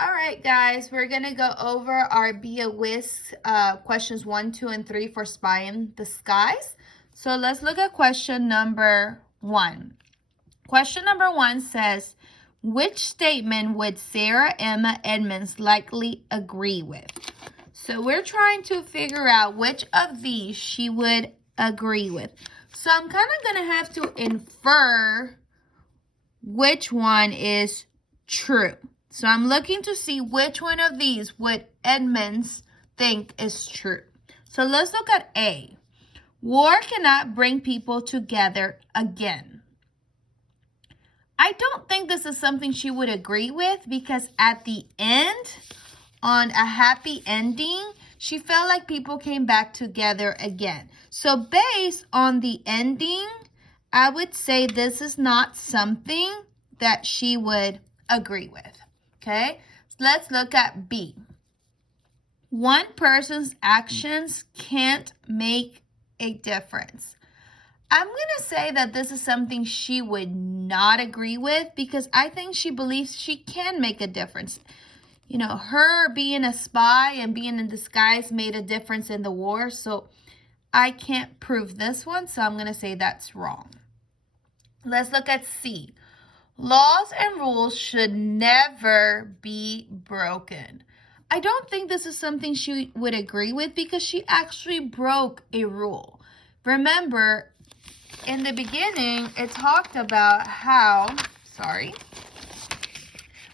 All right, guys, we're going to go over our Be a Whisk questions 1, 2, and 3 for Spy in Disguise. So let's look at question number 1. Question number 1 says, which statement would Sarah Emma Edmonds likely agree with? So we're trying to figure out which of these she would agree with. So I'm kind of going to have to infer which one is true. So I'm looking to see which one of these would Edmonds think is true. So let's look at A. War cannot bring people together again. I don't think this is something she would agree with because at the end, on a happy ending, she felt like people came back together again. So based on the ending, I would say this is not something that she would agree with. Okay, let's look at B. One person's actions can't make a difference. I'm going to say that this is something she would not agree with because I think she believes she can make a difference. You know, her being a spy and being in disguise made a difference in the war. So I can't prove this one. So I'm going to say that's wrong. Let's look at C. Laws and rules should never be broken. I don't think this is something she would agree with because she actually broke a rule. Remember, in the beginning, it talked about how,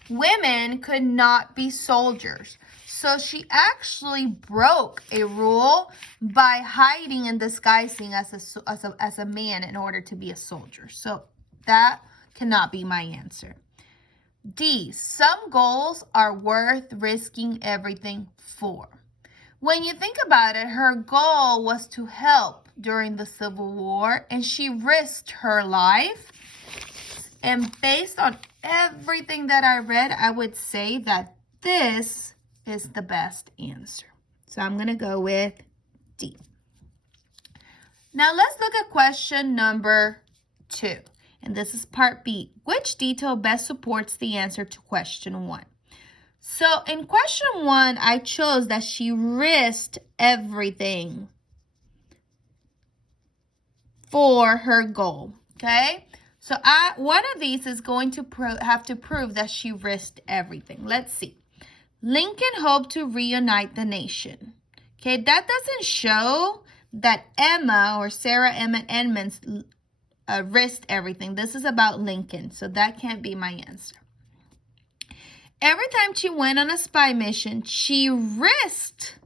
women could not be soldiers. So she actually broke a rule by hiding and disguising as a man in order to be a soldier. So that cannot be my answer. D. Some goals are worth risking everything for. When you think about it, her goal was to help during the Civil War, and she risked her life. And based on everything that I read, I would say that this is the best answer. So I'm going to go with D. Now let's look at question number 2. And this is part B. Which detail best supports the answer to question 1? So in question 1, I chose that she risked everything for her goal. Okay? So one of these is going to have to prove that she risked everything. Let's see. Lincoln hoped to reunite the nation. Okay, that doesn't show that Emma or Sarah Emma Edmonds risked everything. This is about Lincoln, so that can't be my answer. Every time she went on a spy mission, she risked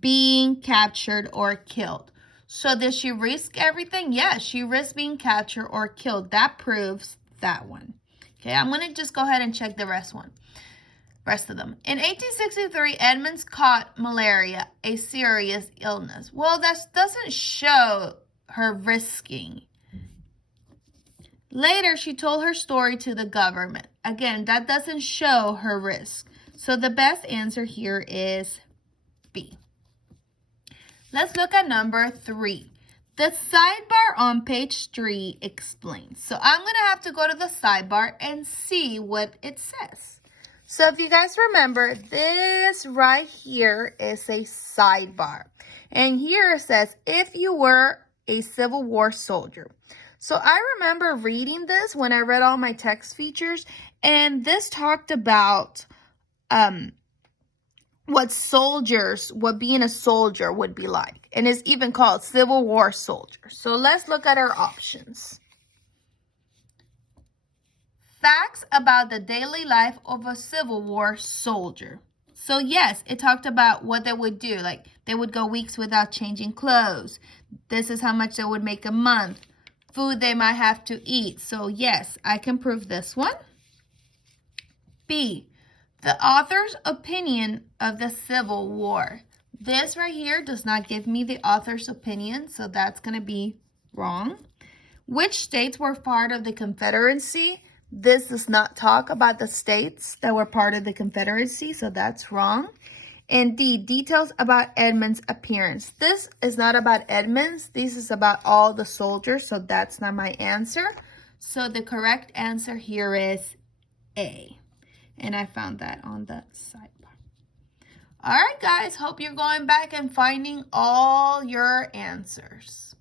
being captured or killed. So did she risk everything? Yes, she risked being captured or killed. That proves that one. Okay, I'm going to just go ahead and check the rest of them. In 1863, Edmonds caught malaria, a serious illness. Well, that doesn't show her risking. Later, she told her story to the government. Again, that doesn't show her risk. So the best answer here is B. Let's look at number 3. The sidebar on page 3 explains. So I'm going to have to go to the sidebar and see what it says. So if you guys remember, this right here is a sidebar. And here it says, if you were a Civil War soldier. So I remember reading this when I read all my text features. And this talked about what being a soldier would be like. And it's even called Civil War soldier. So let's look at our options. Facts about the daily life of a Civil War soldier. So yes, it talked about what they would do. Like they would go weeks without changing clothes. This is how much they would make a month. Food they might have to eat. So yes, I can prove this one. B. The author's opinion of the Civil War. This right here does not give me the author's opinion, so that's going to be wrong. Which states were part of the Confederacy? This does not talk about the states that were part of the Confederacy, so that's wrong. And D, details about Edmonds' appearance. This is not about Edmonds. This is about all the soldiers, so that's not my answer. So the correct answer here is A. And I found that on the sidebar. All right, guys. Hope you're going back and finding all your answers.